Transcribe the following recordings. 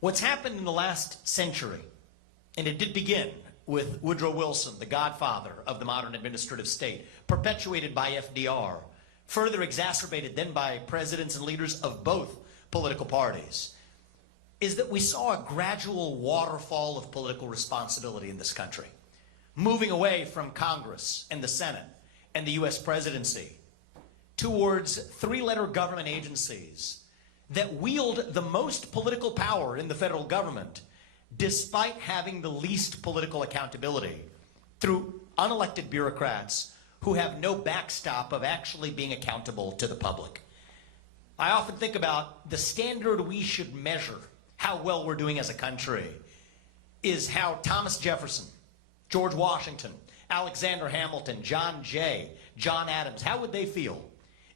What's happened in the last century, and it did begin with Woodrow Wilson, the godfather of the modern administrative state, perpetuated by FDR, further exacerbated then by presidents and leaders of both political parties, is that we saw a gradual waterfall of political responsibility in this country, moving away from Congress and the Senate and the US presidency towards three-letter government agencies that wield the most political power in the federal government, despite having the least political accountability, through unelected bureaucrats who have no backstop of actually being accountable to the public. I often think about the standard we should measure how well we're doing as a country is how Thomas Jefferson, George Washington, Alexander Hamilton, John Jay, John Adams, how would they feel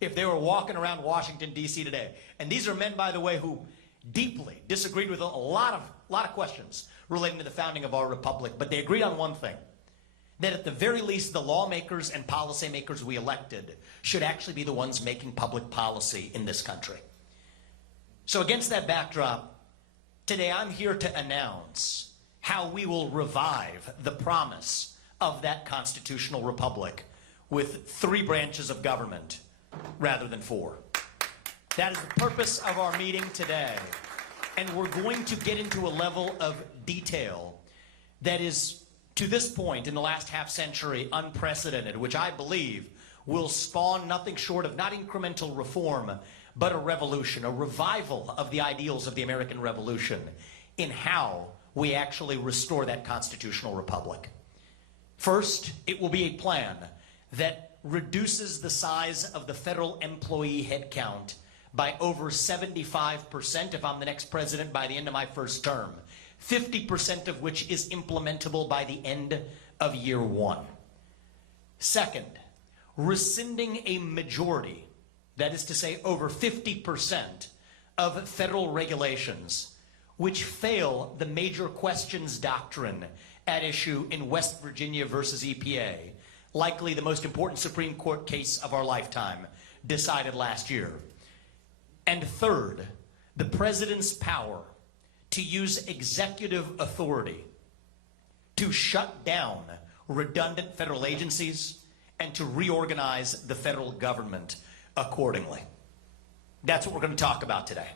if they were walking around Washington, D.C. today? And these are men, by the way, who deeply disagreed with a lot of questions relating to the founding of our republic, but they agreed on one thing, that at the very least, the lawmakers and policymakers we elected should actually be the ones making public policy in this country. So against that backdrop, today I'm here to announce how we will revive the promise of that constitutional republic with 3 branches of government rather than 4. That is the purpose of our meeting today. And we're going to get into a level of detail that is, to this point in the last half century, unprecedented, which I believe will spawn nothing short of not incremental reform, but a revolution, a revival of the ideals of the American Revolution in how we actually restore that constitutional republic. First, it will be a plan that reduces the size of the federal employee headcount by over 75% if I'm the next president by the end of my first term, 50% of which is implementable by the end of year 1. Second, rescinding a majority, that is to say over 50% of federal regulations which fail the major questions doctrine at issue in West Virginia versus EPA, likely the most important Supreme Court case of our lifetime, decided last year. And third, the president's power to use executive authority to shut down redundant federal agencies and to reorganize the federal government accordingly. That's what we're going to talk about today.